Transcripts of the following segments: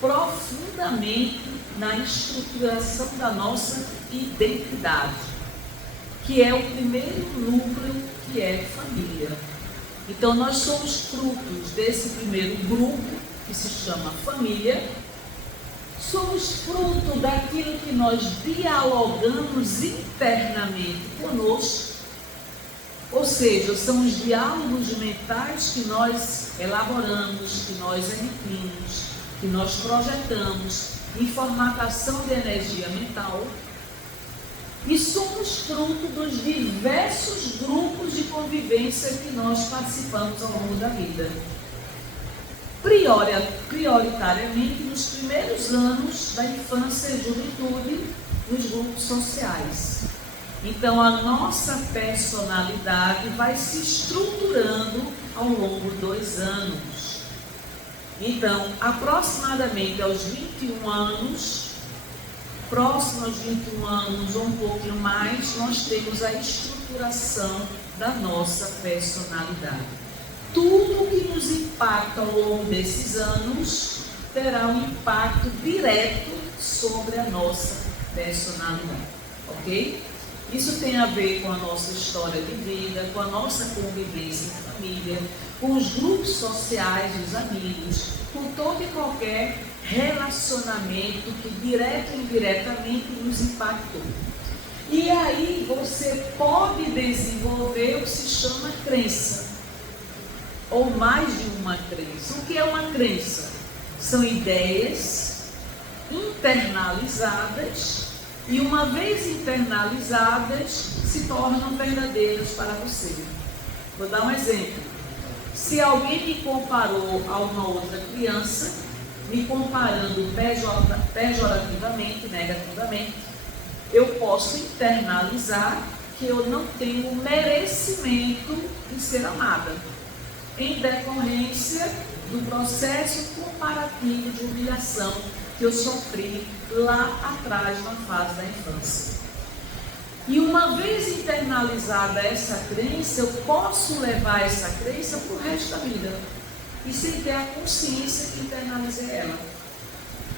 profundamente na estruturação da nossa identidade, que é o primeiro núcleo, que é família. Então nós somos frutos desse primeiro grupo, que se chama família. Somos fruto daquilo que nós dialogamos internamente conosco, ou seja, são os diálogos mentais que nós elaboramos, que nós emitimos, que nós projetamos em formatação de energia mental. E somos fruto dos diversos grupos de convivência que nós participamos ao longo da vida. Prioritariamente nos primeiros anos da infância e juventude, nos grupos sociais. Então a nossa personalidade vai se estruturando ao longo dos anos. Então, aproximadamente aos 21 anos, próximo aos 21 anos ou um pouquinho mais, nós temos a estruturação da nossa personalidade. Tudo que nos impacta ao longo desses anos terá um impacto direto sobre a nossa personalidade, ok? Isso tem a ver com a nossa história de vida, com a nossa convivência em família, com os grupos sociais, os amigos, com todo e qualquer relacionamento que direto e indiretamente nos impactou. E aí você pode desenvolver o que se chama crença, ou mais de uma crença. O que é uma crença? São ideias internalizadas e, uma vez internalizadas, se tornam verdadeiras para você. Vou dar um exemplo. Se alguém me comparou a uma outra criança, me comparando pejorativamente, negativamente, eu posso internalizar que eu não tenho merecimento de ser amada, em decorrência do processo comparativo de humilhação que eu sofri lá atrás, na fase da infância. E uma vez internalizada essa crença, eu posso levar essa crença para o resto da vida, e sem ter a consciência que internalizei ela.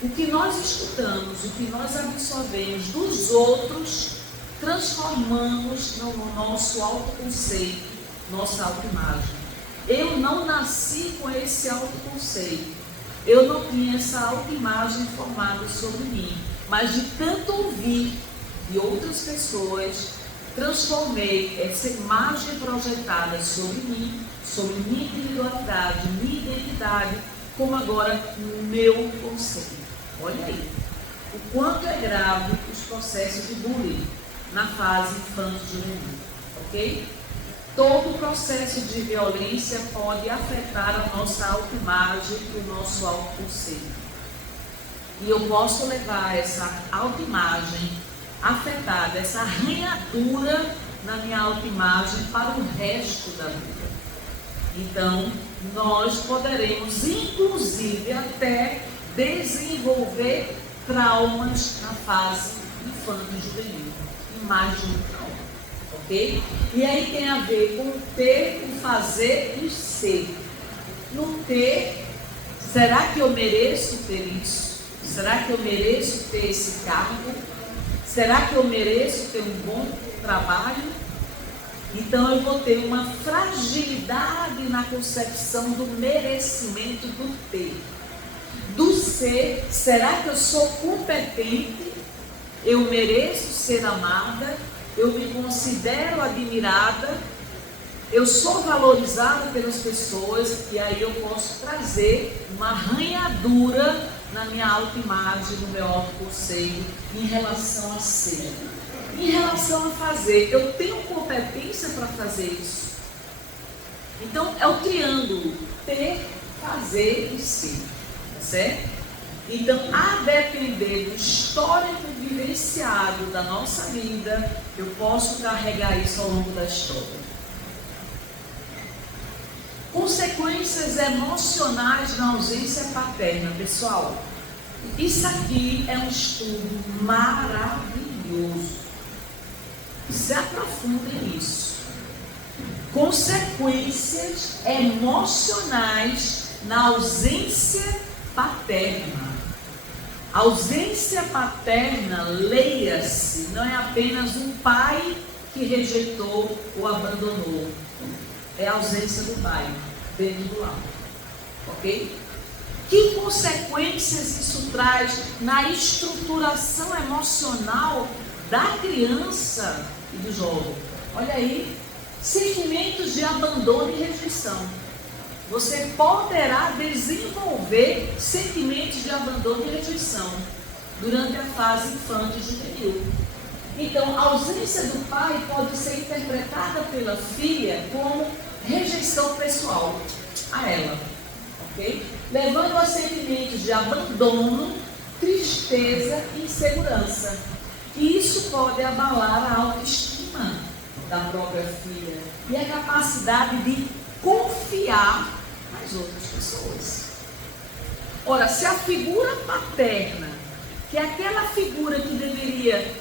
O que nós escutamos, o que nós absorvemos dos outros, transformamos no nosso autoconceito, nossa autoimagem. Eu não nasci com esse autoconceito, eu não tinha essa autoimagem formada sobre mim, mas de tanto ouvir de outras pessoas, transformei essa imagem projetada sobre mim, sobre minha individualidade, minha identidade, como agora o meu conceito. Olha aí, o quanto é grave os processos de bullying na fase infanto-juvenil, ok? Todo processo de violência pode afetar a nossa autoimagem e o nosso autoconceito. E eu posso levar essa autoimagem afetada, essa arranhadura na minha autoimagem para o resto da vida. Então, nós poderemos, inclusive, até desenvolver traumas na fase infanto-juvenil, e mais de um trauma. Okay? E aí tem a ver com o ter, o fazer e o ser. No ter, será que eu mereço ter isso? Será que eu mereço ter esse cargo? Será que eu mereço ter um bom trabalho? Então eu vou ter uma fragilidade na concepção do merecimento do ter. Do ser, será que eu sou competente? Eu mereço ser amada? Eu me considero admirada, eu sou valorizada pelas pessoas, e aí eu posso trazer uma arranhadura na minha autoimagem, no meu autoconceito, em relação a ser. Em relação a fazer, eu tenho competência para fazer isso. Então é o triângulo, ter, fazer e ser, tá certo? Então, a depender do histórico vivenciado da nossa vida, eu posso carregar isso ao longo da história. Consequências emocionais na ausência paterna. Pessoal, isso aqui é um estudo maravilhoso. Se aprofundem nisso. Consequências emocionais na ausência paterna. A ausência paterna, leia-se, não é apenas um pai que rejeitou ou abandonou. É a ausência do pai dentro do lar. Ok? Que consequências isso traz na estruturação emocional da criança e do jovem? Olha aí, sentimentos de abandono e rejeição. Você poderá desenvolver sentimentos de abandono e rejeição durante a fase infantil e juvenil. Então, a ausência do pai pode ser interpretada pela filha como rejeição pessoal a ela, ok? Levando a sentimentos de abandono, tristeza e insegurança. E isso pode abalar a autoestima da própria filha e a capacidade de confiar nas outras pessoas. Ora, se a figura paterna, que é aquela figura que deveria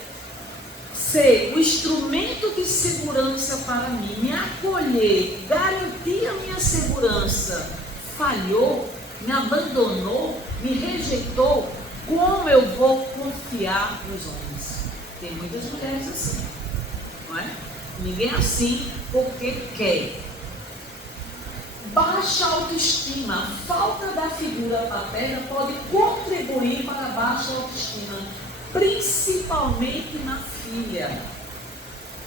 ser o instrumento de segurança para mim, me acolher, garantir a minha segurança, falhou, me abandonou, me rejeitou, como eu vou confiar nos homens? Tem muitas mulheres assim, não é? Ninguém é assim porque quer. Baixa autoestima, a falta da figura paterna pode contribuir para a baixa autoestima, principalmente na filha.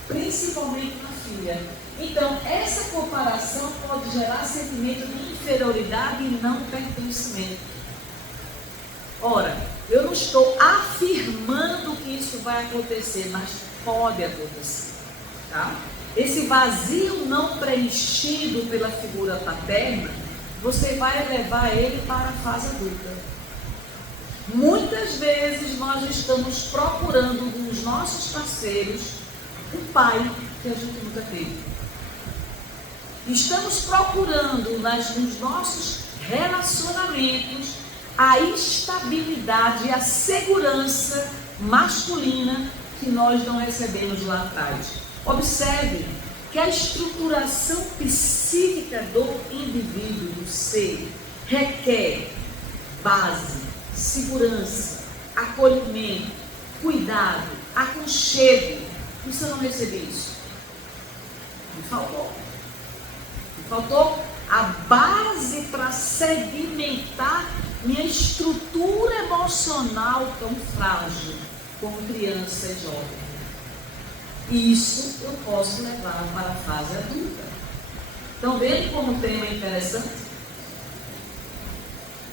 Principalmente na filha. Então, essa comparação pode gerar sentimento de inferioridade e não pertencimento. Ora, eu não estou afirmando que isso vai acontecer, mas pode acontecer, tá? Esse vazio não preenchido pela figura paterna, você vai levar ele para a fase adulta. Muitas vezes nós estamos procurando nos nossos parceiros um pai que a gente nunca teve. Estamos procurando nos nossos relacionamentos a estabilidade e a segurança masculina que nós não recebemos lá atrás. Observe que a estruturação psíquica do indivíduo, do ser, requer base, segurança, acolhimento, cuidado, aconchego. E se eu não receber isso? Me faltou. Me faltou a base para sedimentar minha estrutura emocional tão frágil como criança e jovem. Isso eu posso levar para a fase adulta. Então, vejam como o tema é interessante.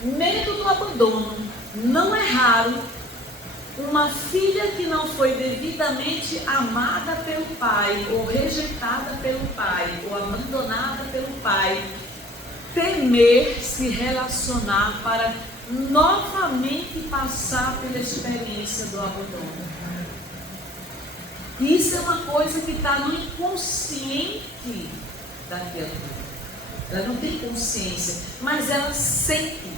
Medo do abandono. Não é raro uma filha que não foi devidamente amada pelo pai, ou rejeitada pelo pai, ou abandonada pelo pai, temer se relacionar para novamente passar pela experiência do abandono. Isso é uma coisa que está no inconsciente da criatura. Ela não tem consciência, mas ela sente.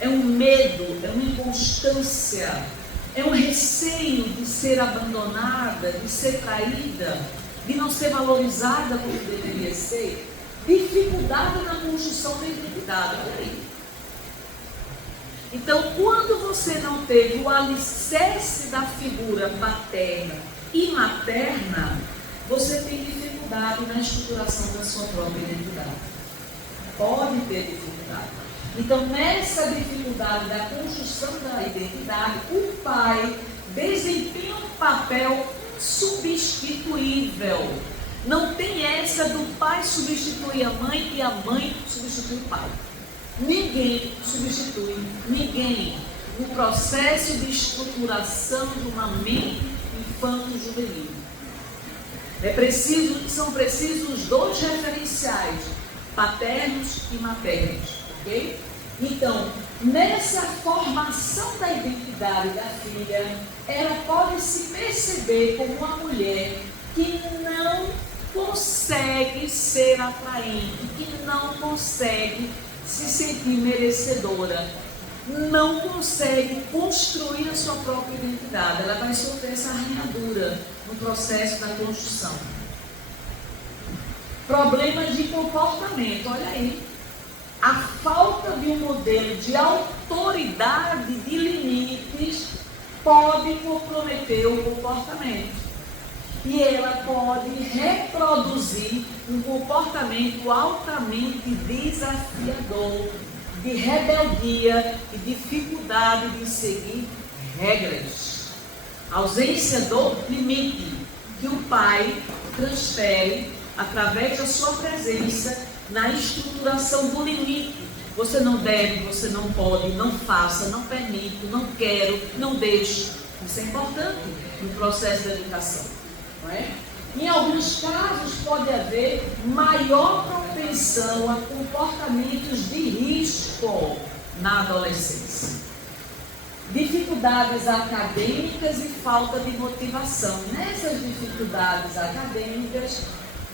É um medo, é uma inconstância, é um receio de ser abandonada, de ser traída, de não ser valorizada como deveria ser. Dificuldade na construção da identidade. Olha aí. Então, quando você não teve o alicerce da figura paterna e materna, você tem dificuldade na estruturação da sua própria identidade. Pode ter dificuldade. Então, nessa dificuldade da construção da identidade, o pai desempenha um papel insubstituível. Não tem essa do pai substituir a mãe e a mãe substituir o pai. Ninguém substitui ninguém no processo de estruturação de uma mente infanto-juvenil. São precisos os dois referenciais, paternos e maternos, ok? Então, nessa formação da identidade da filha, ela pode se perceber como uma mulher que não consegue ser atraente, que não consegue se sentir merecedora, não consegue construir a sua própria identidade. Ela vai sofrer essa arranhadura no processo da construção. Problemas de comportamento, olha aí. a falta de um modelo de autoridade, de limites, pode comprometer o comportamento. E ela pode reproduzir um comportamento altamente desafiador, de rebeldia e dificuldade de seguir regras. Ausência do limite que o pai transfere através da sua presença na estruturação do limite. Você não deve, você não pode, não faça, não permito, não quero, não deixo. Isso é importante no processo de educação, não é? Em alguns casos pode haver maior propensão a comportamentos de risco na adolescência. Dificuldades acadêmicas e falta de motivação. Nessas dificuldades acadêmicas,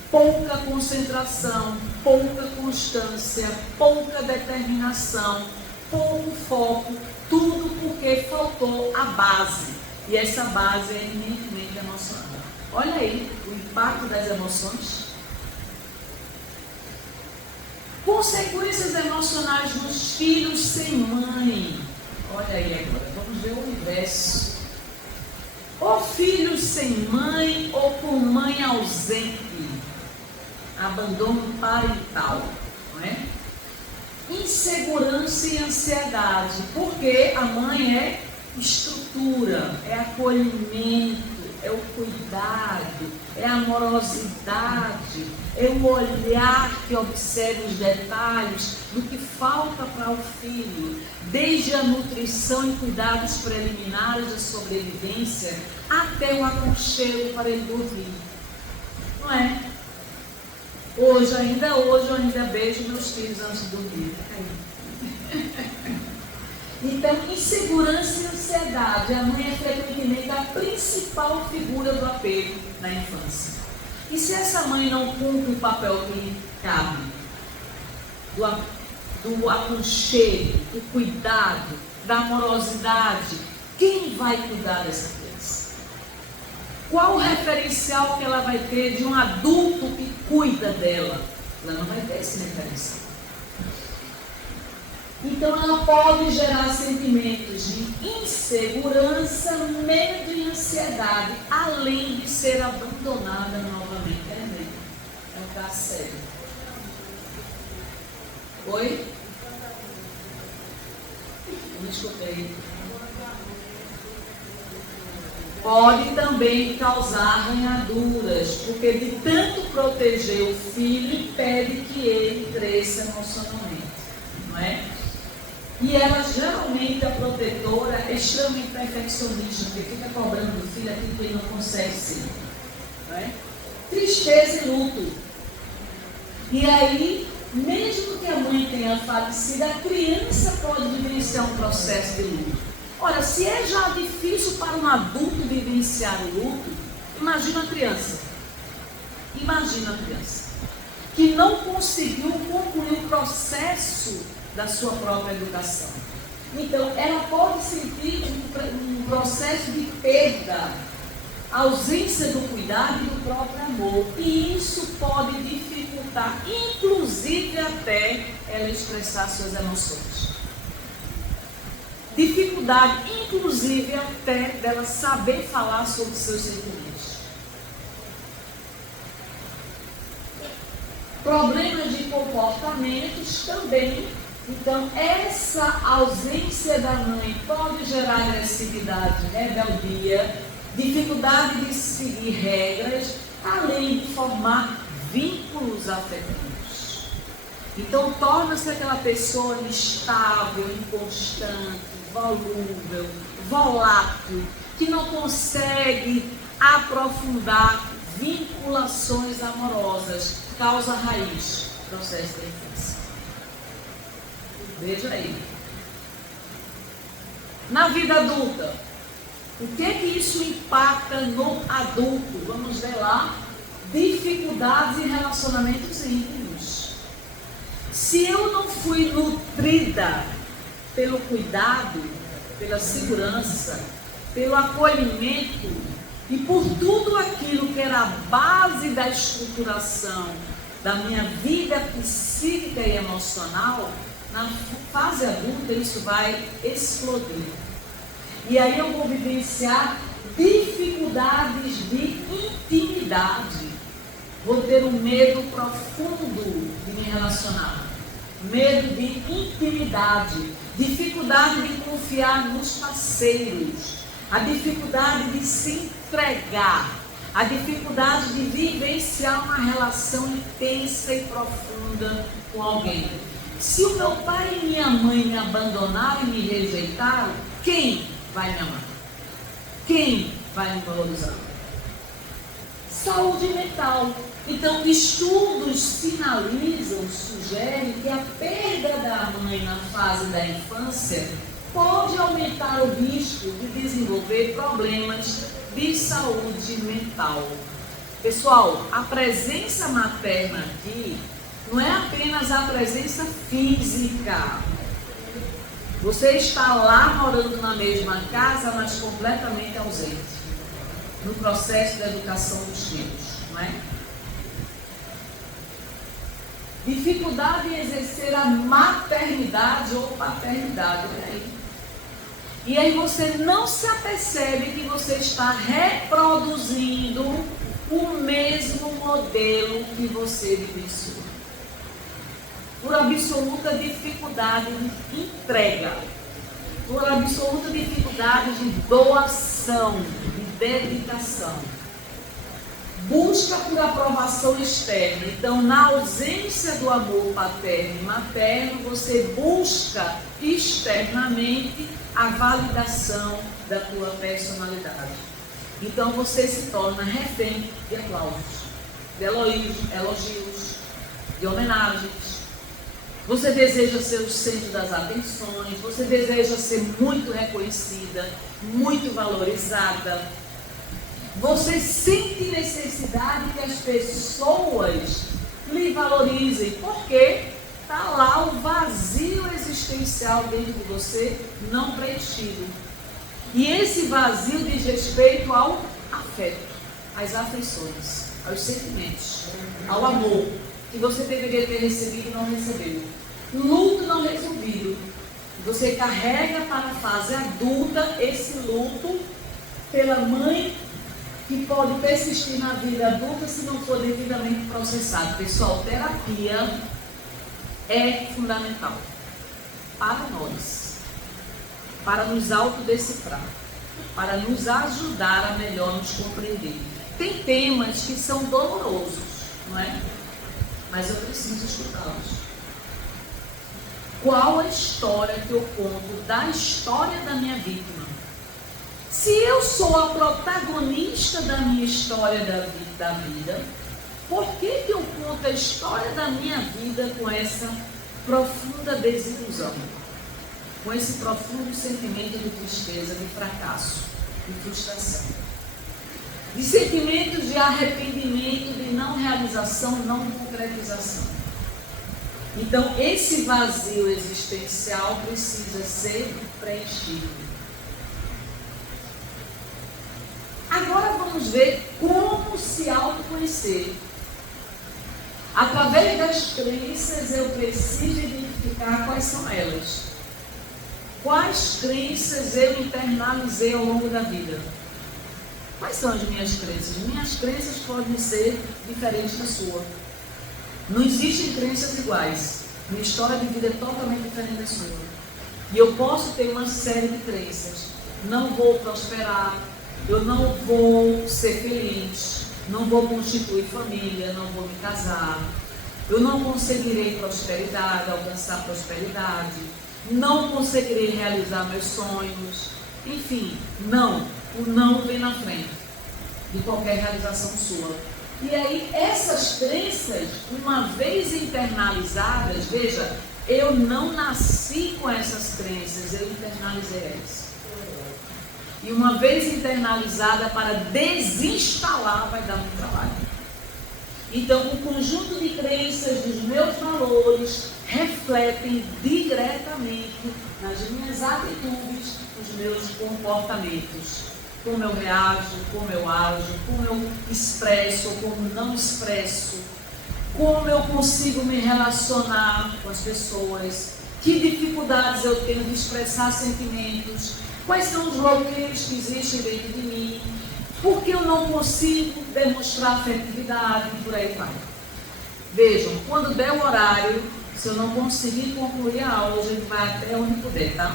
pouca concentração, pouca constância, pouca determinação, pouco foco, tudo porque faltou a base. E essa base é eminentemente emocional. Olha aí o impacto das emoções. Consequências emocionais nos filhos sem mãe. Olha aí agora, vamos ver o universo. Ou filhos sem mãe ou com mãe ausente. Abandono parental, não é? Insegurança e ansiedade, porque a mãe é estrutura, é acolhimento, é o cuidado, é a amorosidade, é o olhar que observa os detalhes do que falta para o filho, desde a nutrição e cuidados preliminares da sobrevivência até o aconchego para ele dormir, não é? Hoje eu ainda beijo meus filhos antes de dormir. Então, insegurança e ansiedade. A mãe é frequentemente a principal figura do apego na infância. E se essa mãe não cumpre o papel que lhe cabe, do aconchego, do cuidado, da amorosidade, quem vai cuidar dessa criança? Qual o referencial que ela vai ter de um adulto que cuida dela? Ela não vai ter esse referencial. Então ela pode gerar sentimentos de insegurança, medo e ansiedade, além de ser abandonada novamente. É um caso sério. Oi? Não escutei. Pode também causar arranhaduras, porque de tanto proteger o filho, impede que ele cresça emocionalmente, não é? E ela, geralmente, a protetora, é extremamente perfeccionista, porque fica cobrando do filho aquilo que ele não consegue ser, não é? Tristeza e luto. E aí, mesmo que a mãe tenha falecido, a criança pode vivenciar um processo de luto. Ora, se é já difícil para um adulto vivenciar o luto, imagina a criança. Imagina a criança que não conseguiu concluir o processo da sua própria educação. Então, ela pode sentir um processo de perda, ausência do cuidado e do próprio amor. E isso pode dificultar, inclusive até ela expressar suas emoções. Dificuldade, inclusive, até dela saber falar sobre seus sentimentos. Problemas de comportamentos também. Então, essa ausência da mãe pode gerar agressividade, rebeldia, dificuldade de seguir regras, além de formar vínculos afetivos. Então, torna-se aquela pessoa instável, inconstante, volúvel, volátil, que não consegue aprofundar vinculações amorosas, causa raiz, processo da infância. Veja aí. Na vida adulta, o que é que isso impacta no adulto? Vamos ver lá. Dificuldades em relacionamentos íntimos. Se eu não fui nutrida pelo cuidado, pela segurança, pelo acolhimento e por tudo aquilo que era a base da estruturação da minha vida psíquica e emocional, na fase adulta isso vai explodir. E aí eu vou vivenciar dificuldades de intimidade. Vou ter um medo profundo de me relacionar. Medo de intimidade. Dificuldade de confiar nos parceiros. A dificuldade de se entregar. A dificuldade de vivenciar uma relação intensa e profunda com alguém. Se o meu pai e minha mãe me abandonaram e me rejeitaram, quem vai me amar? Quem vai me valorizar? Saúde mental. Então, estudos sinalizam, sugerem que a perda da mãe na fase da infância pode aumentar o risco de desenvolver problemas de saúde mental. Pessoal, a presença materna aqui não é apenas a presença física. Você está lá morando na mesma casa, mas completamente ausente no processo da educação dos filhos, não é? Dificuldade em exercer a maternidade ou paternidade, né? E aí você não se apercebe que você está reproduzindo o mesmo modelo que você vivenciou. Por absoluta dificuldade de entrega, por absoluta dificuldade de doação, de dedicação. Busca por aprovação externa. Então, na ausência do amor paterno e materno, você busca externamente a validação da tua personalidade. Então, você se torna refém de aplausos, de elogios, de homenagens. Você deseja ser o centro das atenções, você deseja ser muito reconhecida, muito valorizada. Você sente necessidade que as pessoas lhe valorizem, porque está lá o vazio existencial dentro de você não preenchido. E esse vazio diz respeito ao afeto, às afeições, aos sentimentos, ao amor, que você deveria ter recebido e não recebeu. Luto não resolvido. Você carrega para a fase adulta esse luto pela mãe, que pode persistir na vida adulta se não for devidamente processado. Pessoal, terapia é fundamental para nós, para nos autodecifrar, para nos ajudar a melhor nos compreender. Tem temas que são dolorosos, não é? Mas eu preciso escutá-los. Qual a história que eu conto da história da minha vítima? Se eu sou a protagonista da minha história da vida, por que eu conto a história da minha vida com essa profunda desilusão? Com esse profundo sentimento de tristeza, de fracasso, de frustração? De sentimentos de arrependimento, de não realização, não concretização. Então, esse vazio existencial precisa ser preenchido. Agora vamos ver como se autoconhecer. Através das crenças eu preciso identificar quais são elas. Quais crenças eu internalizei ao longo da vida? Quais são as minhas crenças? Minhas crenças podem ser diferentes da sua. Não existem crenças iguais. Minha história de vida é totalmente diferente da sua. E eu posso ter uma série de crenças. Não vou prosperar. Eu não vou ser feliz, não vou constituir família, não vou me casar, eu não conseguirei prosperidade, alcançar prosperidade, não conseguirei realizar meus sonhos, enfim, não, o não vem na frente de qualquer realização sua. E aí essas crenças, uma vez internalizadas, veja, eu não nasci com essas crenças, eu internalizei elas. E uma vez internalizada, para desinstalar vai dar muito trabalho. Então, o conjunto de crenças dos meus valores refletem diretamente nas minhas atitudes, nos meus comportamentos. Como eu reajo, como eu ajo, como eu expresso ou como não expresso como eu consigo me relacionar com as pessoas, que dificuldades eu tenho de expressar sentimentos, quais são os bloqueios que existem dentro de mim, por que eu não consigo demonstrar afetividade, por aí vai. Vejam, quando der o horário, se eu não conseguir concluir a aula, a gente vai até onde puder, tá?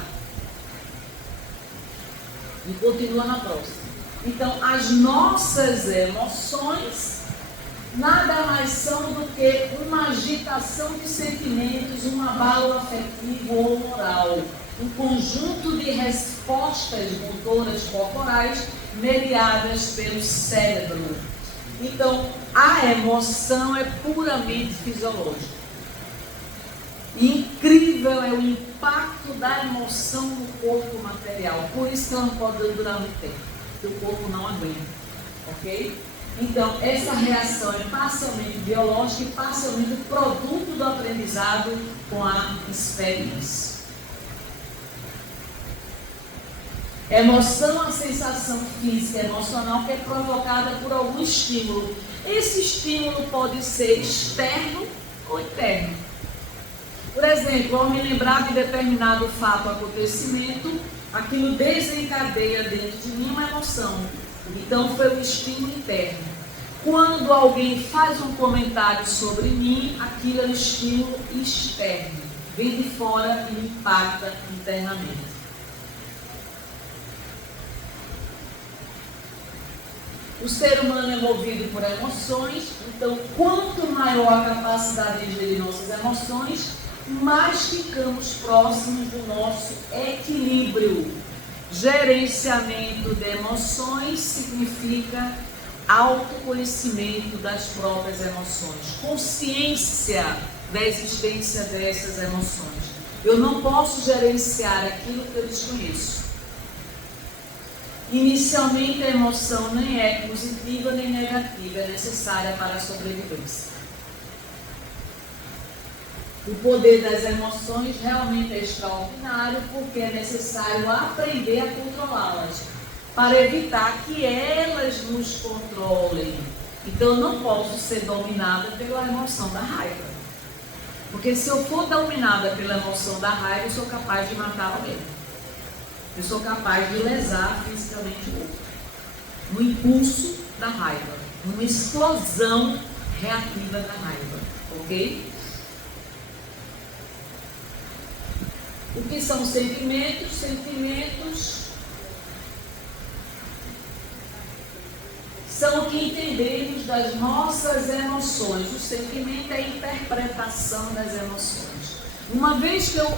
E continua na próxima. Então, as nossas emoções nada mais são do que uma agitação de sentimentos, um abalo afetivo ou moral, um conjunto de respostas motoras corporais mediadas pelo cérebro. Então, a emoção é puramente fisiológica. Incrível é o impacto da emoção no corpo material. Por isso que ela não pode durar muito tempo, porque o corpo não aguenta, ok? Então, essa reação é parcialmente biológica e parcialmente produto do aprendizado com a experiência. Emoção é uma sensação física e emocional que é provocada por algum estímulo. Esse estímulo pode ser externo ou interno. Por exemplo, ao me lembrar de determinado fato ou acontecimento, aquilo desencadeia dentro de mim uma emoção. Então, foi um estímulo interno. Quando alguém faz um comentário sobre mim, aquilo é um estímulo externo. Vem de fora e me impacta internamente. O ser humano é movido por emoções, então, quanto maior a capacidade de gerir nossas emoções, mais ficamos próximos do nosso equilíbrio. Gerenciamento de emoções significa autoconhecimento das próprias emoções, consciência da existência dessas emoções. Eu não posso gerenciar aquilo que eu desconheço. Inicialmente, a emoção nem é positiva nem negativa, é necessária para a sobrevivência. O poder das emoções realmente é extraordinário, porque é necessário aprender a controlá-las, para evitar que elas nos controlem. Então, eu não posso ser dominada pela emoção da raiva. Porque se eu for dominada pela emoção da raiva, eu sou capaz de matar alguém. Eu sou capaz de lesar fisicamente o outro. No impulso da raiva, numa explosão reativa da raiva, ok? O que são sentimentos? Sentimentos são o que entendemos das nossas emoções. O sentimento é a interpretação das emoções. Uma vez que eu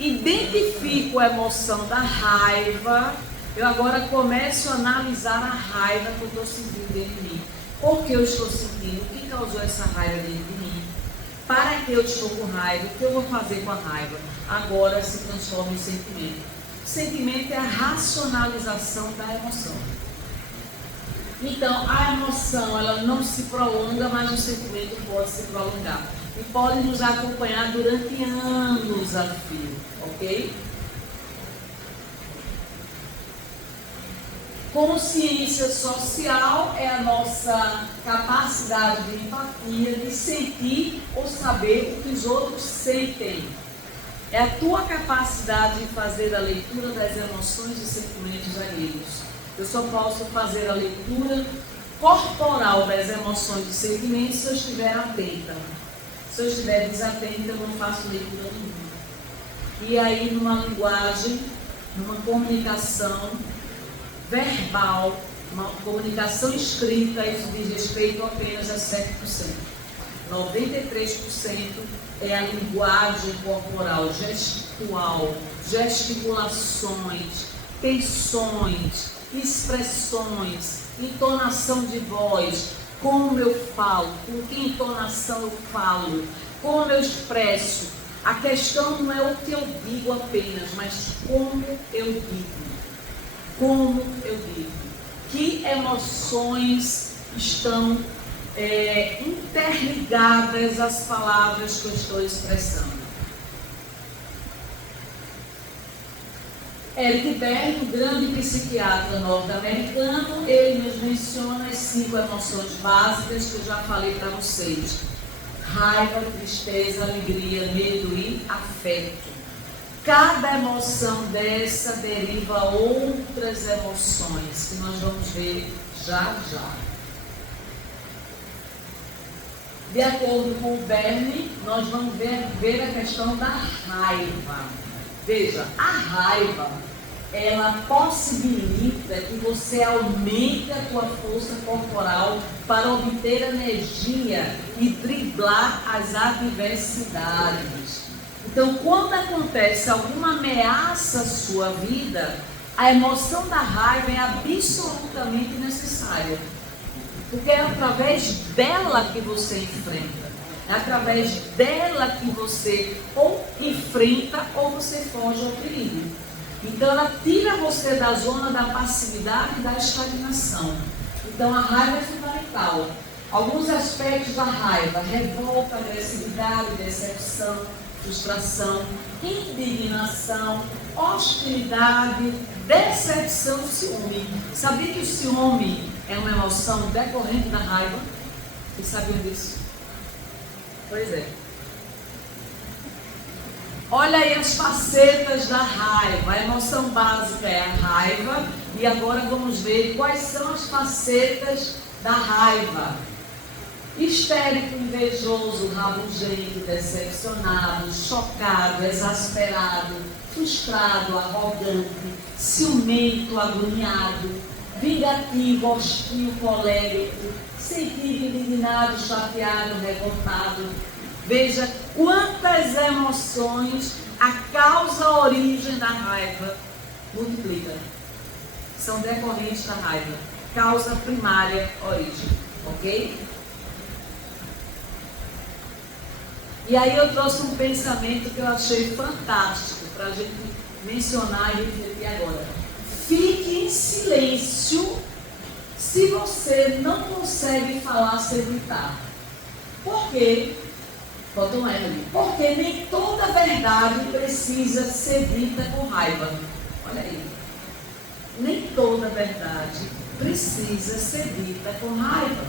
identifico a emoção da raiva, eu agora começo a analisar a raiva que eu estou sentindo dentro de mim. Por que eu estou sentindo? O que causou essa raiva dentro de mim? Para que eu estou com raiva? O que eu vou fazer com a raiva? Agora se transforma em sentimento. Sentimento é a racionalização da emoção. Então, a emoção, ela não se prolonga, mas o sentimento pode se prolongar. E pode nos acompanhar durante anos a fio, ok? Consciência social é a nossa capacidade de empatia, de sentir ou saber o que os outros sentem. É a tua capacidade de fazer a leitura das emoções e sentimentos alheios. Eu só posso fazer a leitura corporal das emoções e sentimentos se eu estiver atenta. Se eu estiver desatenta, eu não faço leitura nenhuma. E aí, numa linguagem, numa comunicação verbal, uma comunicação escrita, isso diz respeito apenas a 7%. 93% é a linguagem corporal, gestual, gesticulações, tensões, expressões, entonação de voz, como eu falo, com que entonação eu falo, como eu expresso. A questão não é o que eu digo apenas, mas como eu digo. Como eu digo. Que emoções estão interligadas às palavras que eu estou expressando. Eric Berne, o grande psiquiatra norte-americano, ele nos menciona as 5 emoções básicas que eu já falei para vocês. raiva, tristeza, alegria, medo e afeto. Cada emoção dessa deriva outras emoções, que nós vamos ver já já. De acordo com o Bernie, nós vamos ver a questão da raiva. Veja, a raiva, ela possibilita que você aumente a tua força corporal para obter energia e driblar as adversidades. Então, quando acontece alguma ameaça à sua vida, a emoção da raiva é absolutamente necessária. Porque é através dela que você enfrenta. É através dela que você ou enfrenta ou você foge ao perigo. Então ela tira você da zona da passividade e da estagnação. Então a raiva é fundamental. Alguns aspectos da raiva: revolta, agressividade, decepção, frustração, indignação, hostilidade, decepção, ciúme. Sabia que o ciúme é uma emoção decorrente da raiva? Vocês sabiam disso? Pois é. Olha aí as facetas da raiva. A emoção básica é a raiva. E agora vamos ver quais são as facetas da raiva. Histérico, invejoso, rabugento, decepcionado, chocado, exasperado, frustrado, arrogante, ciumento, agoniado, vingativo, hostil, colérico, sentido, indignado, chateado, revoltado. Veja quantas emoções a causa, a origem da raiva multiplica. São decorrentes da raiva. Causa primária, origem. Ok? E aí eu trouxe um pensamento que eu achei fantástico para a gente mencionar e refletir agora. Fique em silêncio se você não consegue falar sem gritar. Por quê? Bota um R ali. Porque nem toda verdade precisa ser dita com raiva. Olha aí. Nem toda verdade precisa ser dita com raiva.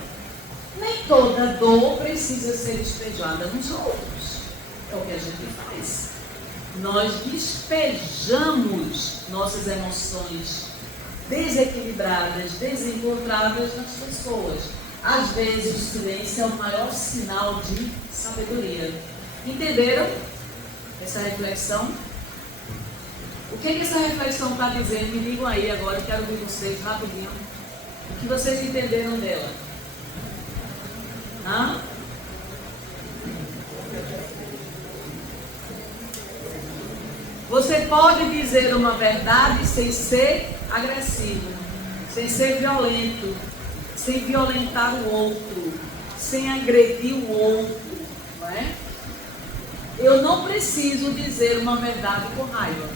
Nem toda dor precisa ser despejada nos outros. É o que a gente faz. Nós despejamos nossas emoções desequilibradas, desencontradas nas pessoas. Às vezes o silêncio é o maior sinal de sabedoria. Entenderam essa reflexão? O que essa reflexão está dizendo? Me digam aí agora, eu quero ouvir vocês rapidinho. O que vocês entenderam dela? Hã? Você pode dizer uma verdade sem ser agressivo, sem ser violento, sem violentar o outro, sem agredir o outro, não é? Eu não preciso dizer uma verdade com raiva.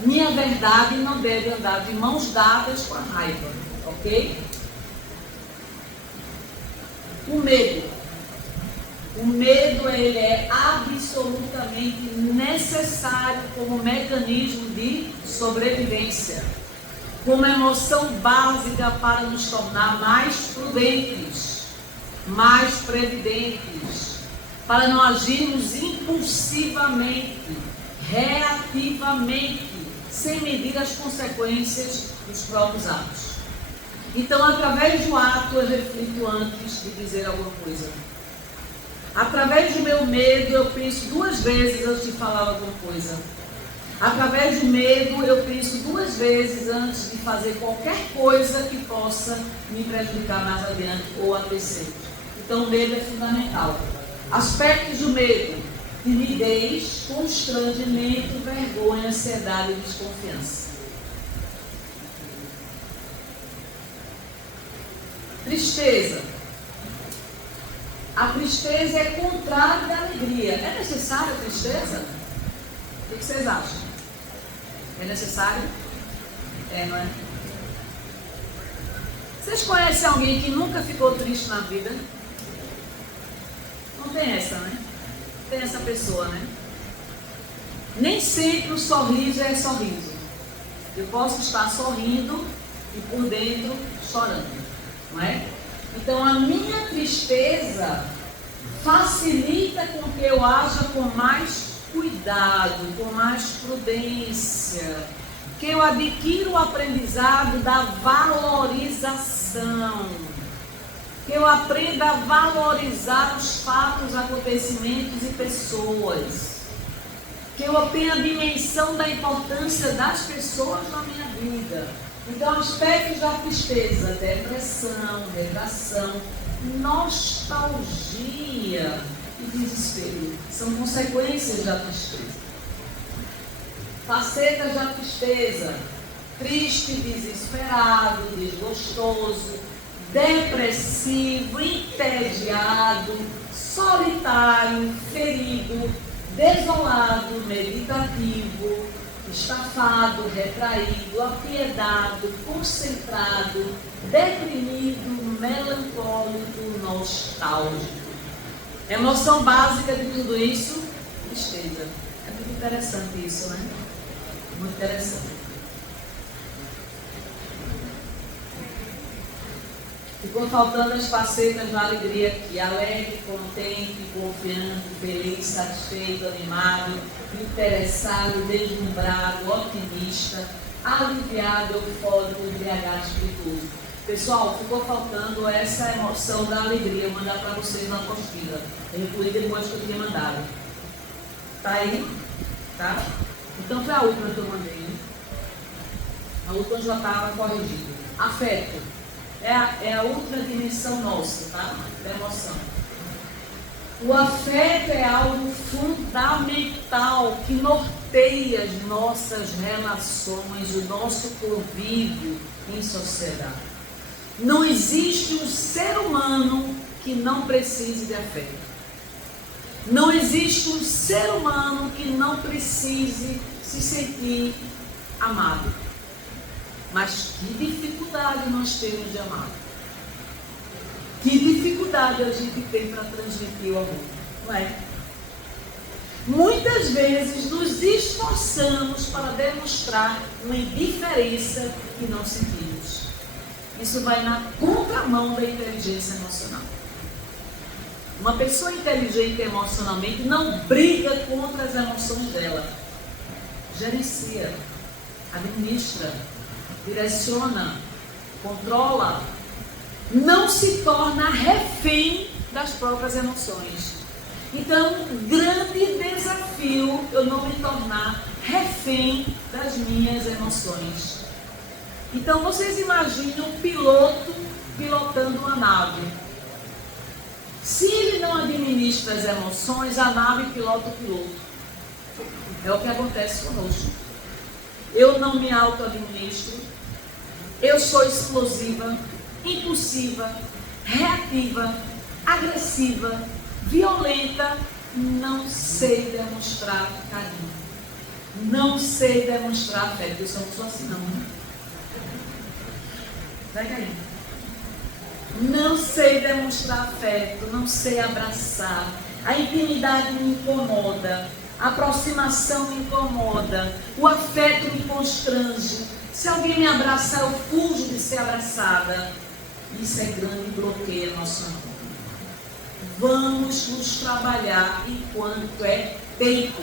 Minha verdade não deve andar de mãos dadas com a raiva, ok? O medo. O medo, ele é absolutamente necessário como mecanismo de sobrevivência, como emoção básica para nos tornar mais prudentes, mais previdentes, para não agirmos impulsivamente, reativamente, sem medir as consequências dos próprios atos. Então, através do ato, eu reflito antes de dizer alguma coisa. Através do meu medo, eu penso duas vezes antes de falar alguma coisa. Através do medo, eu penso duas vezes antes de fazer qualquer coisa que possa me prejudicar mais adiante ou a terceiro. Então, o medo é fundamental. Aspectos do medo: timidez, constrangimento, vergonha, ansiedade e desconfiança. Tristeza. A tristeza é contrário da alegria. É necessária a tristeza? O que vocês acham? É necessário? É, não é? Vocês conhecem alguém que nunca ficou triste na vida? Não tem essa, né? Tem essa pessoa, né? Nem sempre o sorriso é sorriso. Eu posso estar sorrindo e por dentro chorando, não é? Então a minha tristeza facilita com que eu haja com mais cuidado, com mais prudência, que eu adquira o aprendizado da valorização, que eu aprenda a valorizar os fatos, acontecimentos e pessoas, que eu tenha a dimensão da importância das pessoas na minha vida. Então, aspectos da tristeza, depressão, negação, nostalgia e desespero são consequências da tristeza. Facetas da tristeza: triste, desesperado, desgostoso, depressivo, entediado, solitário, ferido, desolado, meditativo, estafado, retraído, apiedado, concentrado, deprimido, melancólico, nostálgico. Emoção básica de tudo isso: tristeza. É muito interessante isso, né? Muito interessante. Ficou faltando as facetas da alegria aqui: alegre, contente, confiante, feliz, satisfeito, animado, interessado, deslumbrado, otimista, aliviado, eufórico, embriagado, espirituoso. Pessoal, ficou faltando essa emoção da alegria. Eu vou mandar para vocês na apostila. Eu recolhi depois que eu tinha mandado. Tá aí? Tá? Então foi a última que eu mandei. A última já estava corrigida. Afeto. É a outra dimensão nossa, tá? Da emoção. O afeto é algo fundamental que norteia as nossas relações, o nosso convívio em sociedade. Não existe um ser humano que não precise de afeto. Não existe um ser humano que não precise se sentir amado. Mas que dificuldade nós temos de amar. Que dificuldade a gente tem para transmitir o amor, não é? Muitas vezes nos esforçamos para demonstrar uma indiferença que não sentimos. Isso vai na contramão da inteligência emocional. Uma pessoa inteligente emocionalmente não briga contra as emoções dela. Gerencia, administra, direciona, controla. Não se torna refém das próprias emoções. Então, um grande desafio eu não me tornar refém das minhas emoções. Então, vocês imaginem um piloto pilotando uma nave. Se ele não administra as emoções, a nave pilota o piloto. É o que acontece conosco. Eu não me auto-administro. Eu sou explosiva, impulsiva, reativa, agressiva, violenta. Não sei demonstrar carinho. Não sei demonstrar afeto. Eu só não sou assim, não. Pega aí. Não sei demonstrar afeto, não sei abraçar. A intimidade me incomoda, a aproximação me incomoda, o afeto me constrange. Se alguém me abraçar, eu fujo de ser abraçada. Isso é grande bloqueio emocional. Vamos nos trabalhar enquanto é tempo.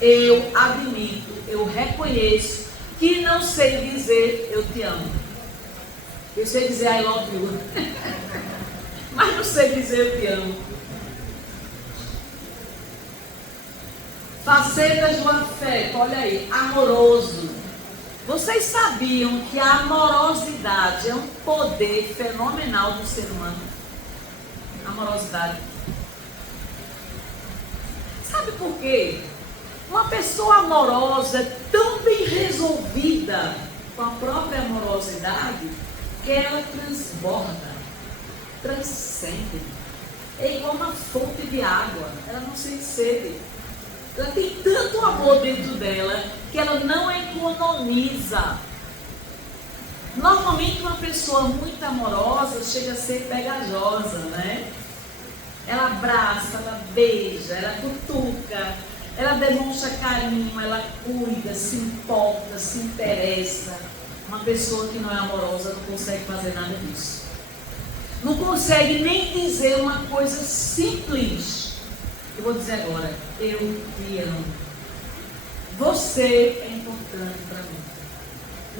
Eu admito, eu reconheço que não sei dizer eu te amo. Eu sei dizer I love you, mas não sei dizer eu te amo. Facetas do afeto, olha aí, amoroso. Vocês sabiam que a amorosidade é um poder fenomenal do ser humano? Amorosidade. Sabe por quê? Uma pessoa amorosa é tão bem resolvida com a própria amorosidade que ela transborda, transcende. É igual uma fonte de água, ela não sente sede. Ela tem tanto amor dentro dela que ela não economiza. Normalmente uma pessoa muito amorosa chega a ser pegajosa, né? Ela abraça, ela beija, ela cutuca, ela demonstra carinho, ela cuida, se importa, se interessa. Uma pessoa que não é amorosa não consegue fazer nada disso. não consegue nem dizer uma coisa simples. Eu vou dizer agora, eu te amo. Você é importante para mim.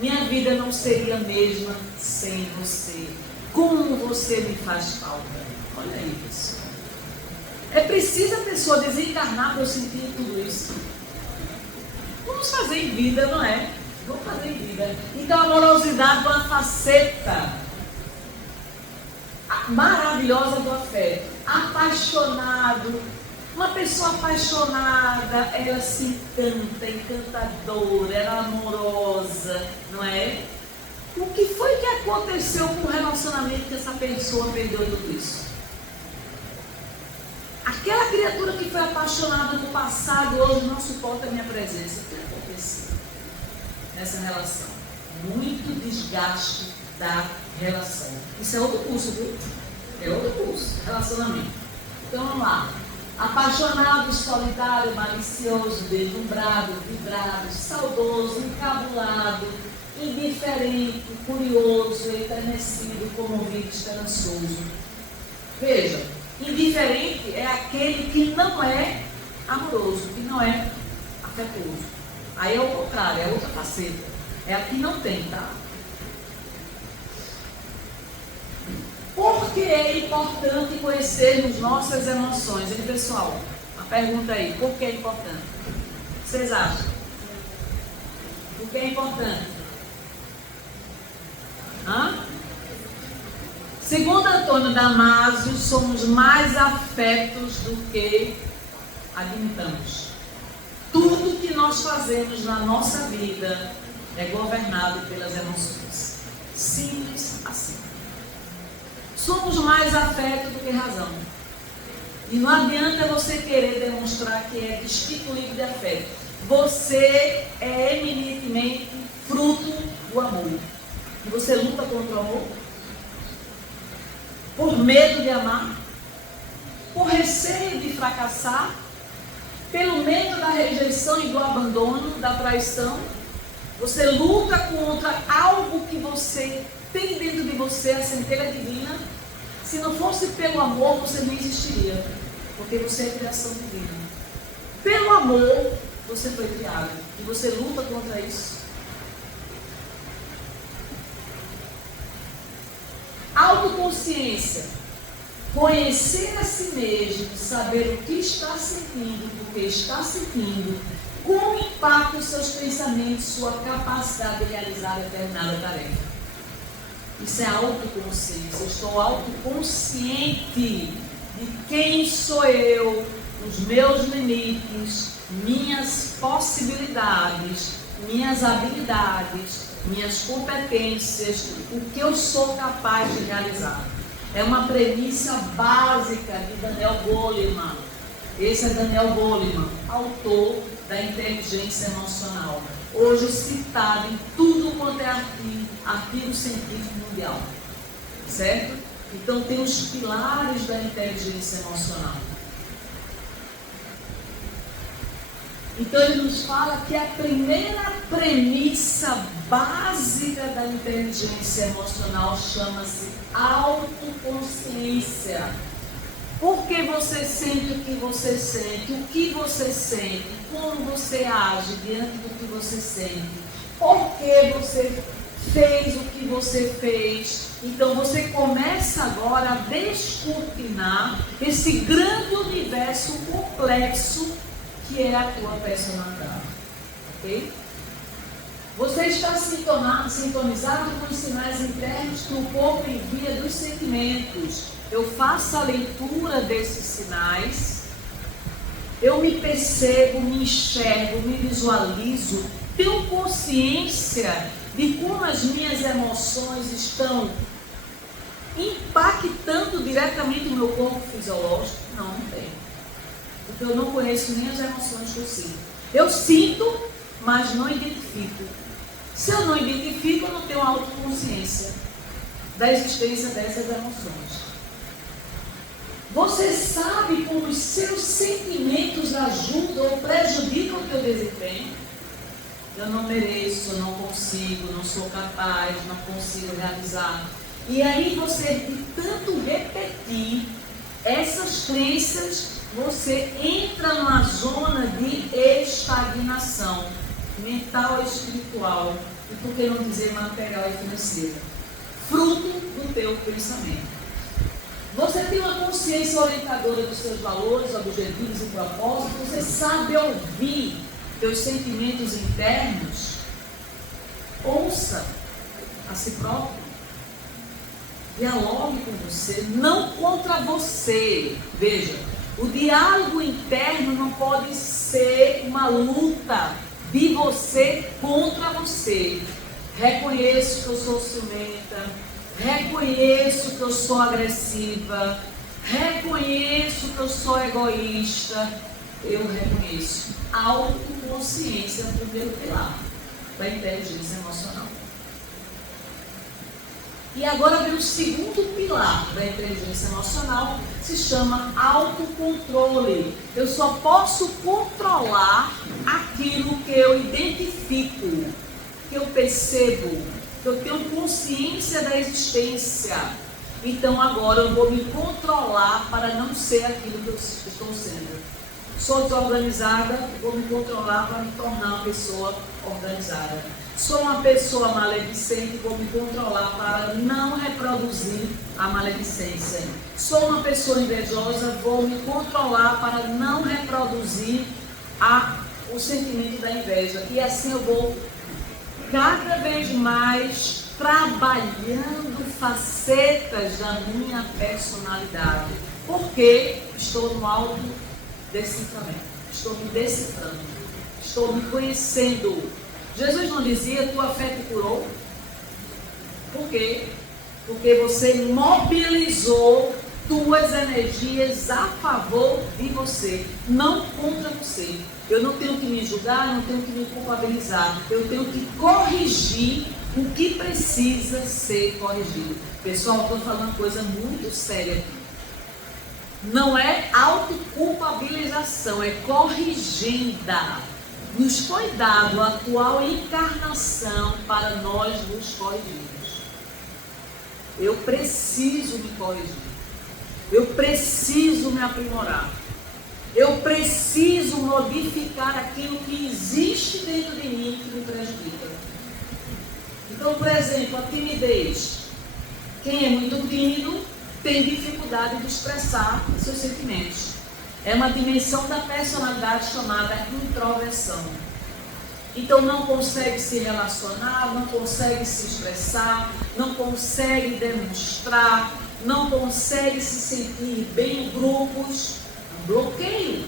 Minha vida não seria a mesma sem você. Como você me faz falta. Olha aí, pessoal. É preciso a pessoa desencarnar para eu sentir tudo isso. Vamos fazer em vida, não é? Vamos fazer em vida. Então a amorosidade é uma faceta maravilhosa do afeto. Apaixonado. Uma pessoa apaixonada, ela se encanta, encantadora, ela é amorosa, não é? O que foi que aconteceu com o relacionamento que essa pessoa perdeu tudo isso? Aquela criatura que foi apaixonada no passado, hoje não suporta a minha presença. O que aconteceu nessa relação? Muito desgaste da relação. Isso é outro curso, viu? É outro curso, relacionamento. Então vamos lá. Apaixonado, solitário, malicioso, deslumbrado, vibrado, saudoso, encabulado, indiferente, curioso, enternecido, comovido, esperançoso. Veja, indiferente é aquele que não é amoroso, que não é afetuoso. Aí é o contrário, é outra faceta. É a que não tem, tá? Por que é importante conhecermos nossas emoções? Hein, pessoal? A pergunta aí, por que é importante? O que vocês acham? Por que é importante? Segundo Antônio Damasio, somos mais afetos do que admitamos. Tudo que nós fazemos na nossa vida é governado pelas emoções. Simples assim. Somos mais afeto do que razão. E não adianta você querer demonstrar que é destituído de afeto. Você é eminentemente fruto do amor. E você luta contra o amor? Por medo de amar? Por receio de fracassar? Pelo medo da rejeição e do abandono, da traição? Você luta contra algo que você tem dentro de você, a centelha divina. Se não fosse pelo amor, você não existiria, porque você é criação divina. Pelo amor, você foi criado, e você luta contra isso. Autoconsciência. Conhecer a si mesmo, saber o que está sentindo, por que está sentindo, como impacta os seus pensamentos, sua capacidade de realizar determinada tarefa. Isso é autoconsciência. Eu estou autoconsciente de quem sou eu, os meus limites, minhas possibilidades, minhas habilidades, minhas competências, o que eu sou capaz de realizar. É uma premissa básica de Daniel Goleman. Esse é Daniel Goleman, autor da inteligência emocional. Hoje citado em tudo quanto é artigo científico mundial. Certo? Então tem os pilares da inteligência emocional. Então ele nos fala que a primeira premissa básica da inteligência emocional chama-se autoconsciência. Por que você sente o que você sente? O que você sente? Como você age diante do que você sente? Por que você fez o que você fez? Então você começa agora a descortinar esse grande universo complexo que é a tua personalidade. Ok? Você está sintonizado com os sinais internos que o corpo envia dos sentimentos. Eu faço a leitura desses sinais, eu me percebo, me enxergo, me visualizo, tenho consciência de como as minhas emoções estão impactando diretamente o meu corpo fisiológico. Não, não tenho. Porque eu não conheço nem as emoções que eu sinto. Eu sinto, mas não identifico. Se eu não identifico, eu não tenho autoconsciência da existência dessas emoções. Você sabe como os seus sentimentos ajudam ou prejudicam o teu desempenho? Eu não mereço, eu não consigo, não sou capaz, não consigo realizar. E aí você, de tanto repetir essas crenças, você entra numa zona de estagnação mental e espiritual, e por que não dizer material e financeira, fruto do teu pensamento. Você tem uma consciência orientadora dos seus valores, objetivos e propósitos, você sabe ouvir teus sentimentos internos, ouça a si próprio, dialogue com você, não contra você. Veja, o diálogo interno não pode ser uma luta de você contra você. Reconheço que eu sou ciumenta, reconheço que eu sou agressiva, reconheço que eu sou egoísta. Eu reconheço. Autoconsciência é o primeiro pilar da inteligência emocional. E agora vem o segundo pilar da inteligência emocional, se chama autocontrole. Eu só posso controlar aquilo que eu identifico, que eu percebo, que eu tenho consciência da existência. Então agora eu vou me controlar para não ser aquilo que eu estou sendo. Sou desorganizada, vou me controlar para me tornar uma pessoa organizada. Sou uma pessoa maledicente, vou me controlar para não reproduzir a maledicência. Sou uma pessoa invejosa, vou me controlar para não reproduzir o sentimento da inveja. E assim eu vou cada vez mais trabalhando facetas da minha personalidade. Porque estou no autodeciframento, estou me decifrando, estou me conhecendo. Jesus não dizia, tua fé te curou? Por quê? Porque você mobilizou tuas energias a favor de você, não contra você. Eu não tenho que me julgar, não tenho que me culpabilizar. Eu tenho que corrigir o que precisa ser corrigido. Pessoal, estou falando uma coisa muito séria aqui. Não é autoculpabilização, é corrigenda. Nos foi dado a atual encarnação para nós nos corrigirmos. Eu preciso me corrigir. Eu preciso me aprimorar. Eu preciso modificar aquilo que existe dentro de mim que me prejudica. Então, por exemplo, a timidez. Quem é muito tímido tem dificuldade de expressar seus sentimentos. É uma dimensão da personalidade chamada introversão. Então não consegue se relacionar, não consegue se expressar, não consegue demonstrar, não consegue se sentir bem em grupos. Um bloqueio.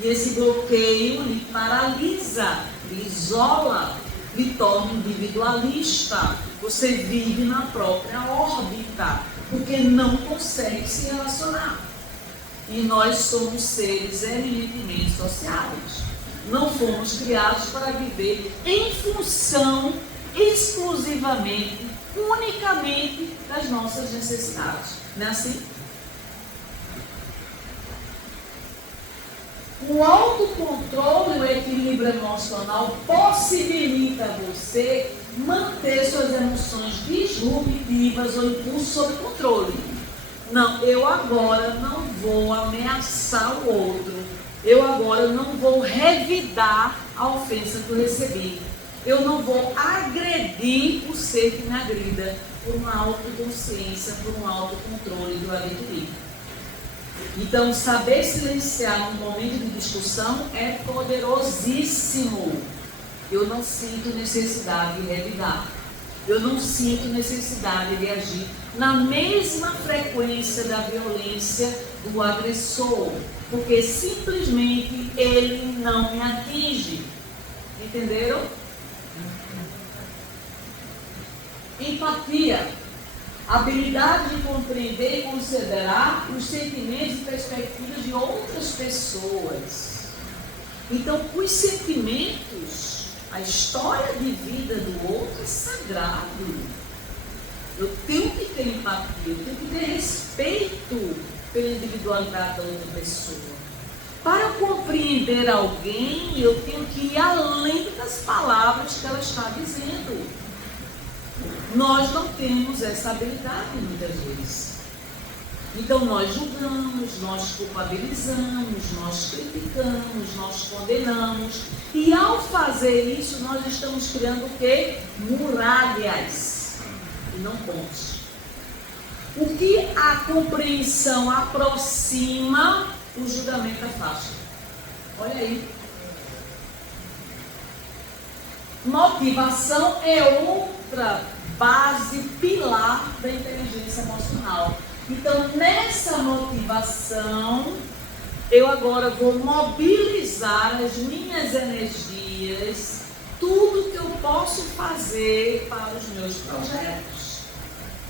E esse bloqueio lhe paralisa, lhe isola, lhe torna individualista. Você vive na própria órbita, porque não consegue se relacionar. E nós somos seres eminentemente sociáveis. Não fomos criados para viver em função exclusivamente, unicamente das nossas necessidades. Não é assim? O autocontrole, o equilíbrio emocional possibilita você manter suas emoções disruptivas ou impulsos sob controle. Não, eu agora não vou ameaçar o outro. Eu agora não vou revidar a ofensa que eu recebi. Eu não vou agredir o ser que me agrida por uma autoconsciência, por um autocontrole que eu adquiri. Então, saber silenciar num momento de discussão é poderosíssimo. Eu não sinto necessidade de revidar. Eu não sinto necessidade de agir na mesma frequência da violência do agressor, porque simplesmente ele não me atinge. Entenderam? Empatia. Habilidade de compreender e considerar os sentimentos e perspectivas de outras pessoas. Então, os sentimentos, a história de vida do outro é sagrado. Eu tenho que ter empatia, eu tenho que ter respeito pela individualidade da outra pessoa. Para compreender alguém, eu tenho que ir além das palavras que ela está dizendo. Nós não temos essa habilidade muitas vezes. Então nós julgamos, nós culpabilizamos, nós criticamos, nós condenamos. E ao fazer isso, nós estamos criando o quê? Muralhas e não pontes. O que a compreensão aproxima, o julgamento afasta. Olha aí. Motivação é outra base, pilar da inteligência emocional. Então, nessa motivação, eu agora vou mobilizar as minhas energias, tudo que eu posso fazer para os meus projetos,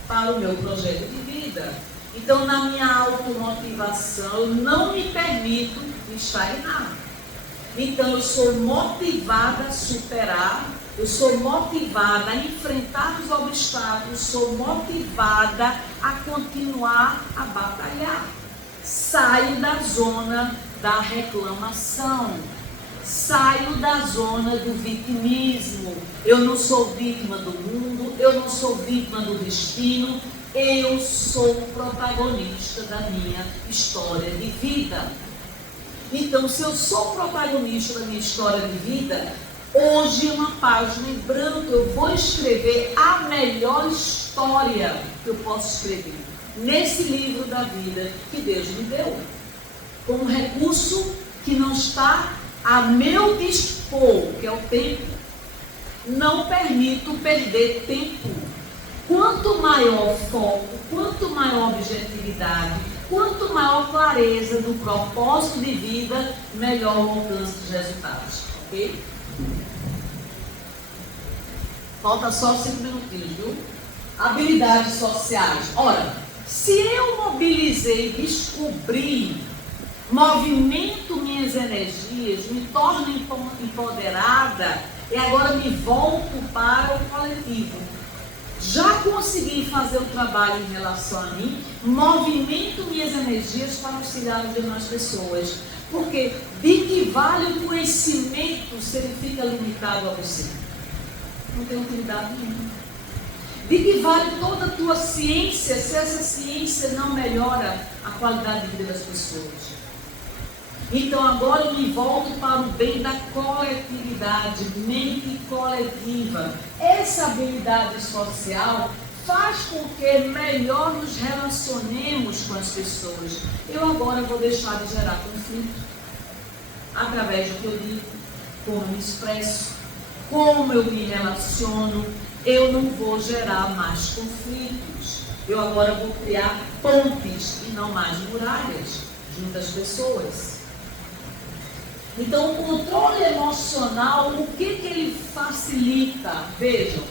para o meu projeto de vida. Então, na minha automotivação, eu não me permito estagnar. Então, eu sou motivada a superar, eu sou motivada a enfrentar os obstáculos, sou motivada a continuar a batalhar. Saio da zona da reclamação, saio da zona do vitimismo. Eu não sou vítima do mundo, eu não sou vítima do destino, eu sou o protagonista da minha história de vida. Então, se eu sou protagonista da minha história de vida, hoje é uma página em branco, eu vou escrever a melhor história que eu posso escrever nesse livro da vida que Deus me deu, com um recurso que não está a meu dispor, que é o tempo. Não permito perder tempo. Quanto maior foco, quanto maior objetividade, quanto maior clareza do propósito de vida, melhor o alcance dos resultados. Ok? Falta só 5 minutinhos, viu? Habilidades sociais. Ora, se eu mobilizei, descobri, movimento minhas energias, me torno empoderada e agora me volto para o coletivo. Já consegui fazer o trabalho em relação a mim, movimento minhas energias para auxiliar as demais pessoas. Porque de que vale o conhecimento se ele fica limitado a você? Não tem utilidade nenhuma. De que vale toda a tua ciência se essa ciência não melhora a qualidade de vida das pessoas? Então agora eu me volto para o bem da coletividade, mente coletiva. Essa habilidade social faz com que melhor nos relacionemos com as pessoas. Eu agora vou deixar de gerar conflito através do que eu digo, como eu me expresso, como eu me relaciono. Eu não vou gerar mais conflitos. Eu agora vou criar pontes e não mais muralhas junto às pessoas. Então, o controle emocional, o que ele facilita? Vejam,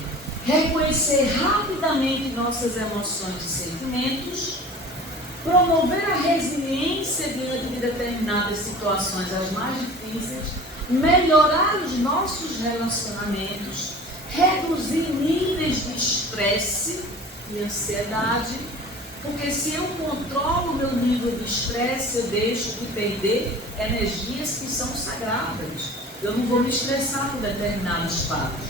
reconhecer rapidamente nossas emoções e sentimentos, promover a resiliência diante de determinadas situações, as mais difíceis, melhorar os nossos relacionamentos, reduzir níveis de estresse e ansiedade, porque se eu controlo o meu nível de estresse, eu deixo de perder energias que são sagradas. Eu não vou me estressar com determinados fatos.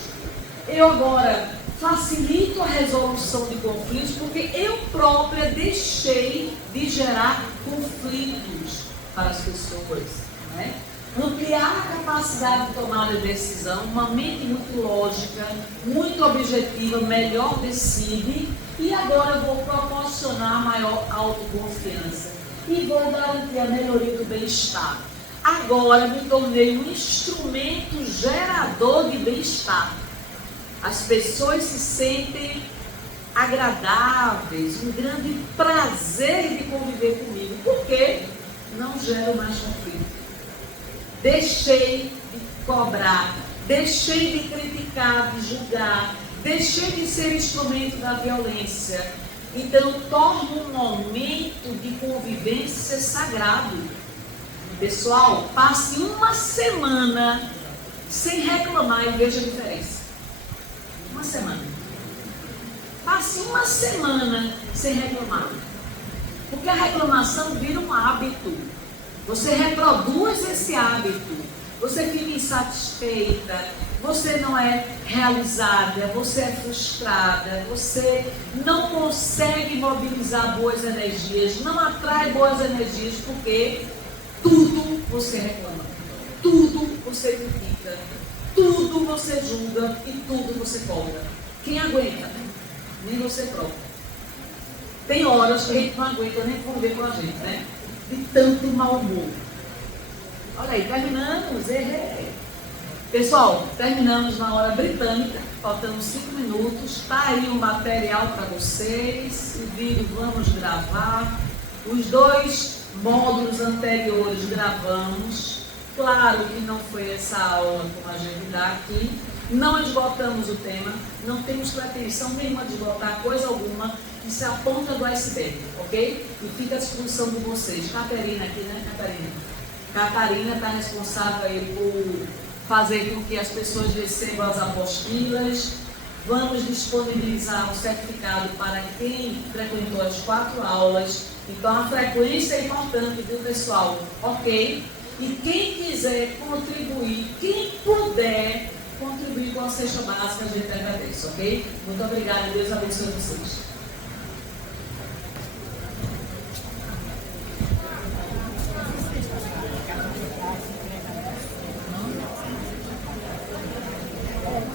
Eu agora facilito a resolução de conflitos, porque eu própria deixei de gerar conflitos para as pessoas, né? Ampliar a capacidade de tomar a decisão, uma mente muito lógica, muito objetiva, melhor decide, e agora eu vou proporcionar maior autoconfiança e vou garantir a melhoria do bem-estar. Agora me tornei um instrumento gerador de bem-estar. As pessoas se sentem agradáveis, um grande prazer de conviver comigo, porque não gero mais conflito. Deixei de cobrar, deixei de criticar, de julgar, deixei de ser instrumento da violência. Então, torno um momento de convivência sagrado. Pessoal, passe uma semana sem reclamar e veja a diferença. Uma semana. Passe uma semana sem reclamar. Porque a reclamação vira um hábito. Você reproduz esse hábito, você fica insatisfeita, você não é realizada, você é frustrada, você não consegue mobilizar boas energias, não atrai boas energias, porque tudo você reclama, tudo você critica, tudo você julga e tudo você cobra. Quem aguenta? Nem você próprio. Tem horas que a gente não aguenta nem conviver com a gente, né? De tanto mau humor. Olha aí, terminamos. Pessoal, terminamos na hora britânica, faltando 5 minutos. Está aí o material para vocês. O vídeo vamos gravar. Os 2 módulos anteriores gravamos. Claro que não foi essa aula como a gente dá aqui. Não esgotamos o tema, não temos pretensão nenhuma de esgotar coisa alguma. Isso é a ponta do iceberg, ok? E fica à disposição de vocês. Catarina aqui, né, Catarina? Catarina está responsável aí por fazer com que as pessoas recebam as apostilas. Vamos disponibilizar um certificado para quem frequentou as 4 aulas. Então a frequência é importante, viu, pessoal? Ok? E quem quiser contribuir, quem puder contribuir com a cesta básica, a gente agradece, ok? Muito obrigada, Deus abençoe vocês.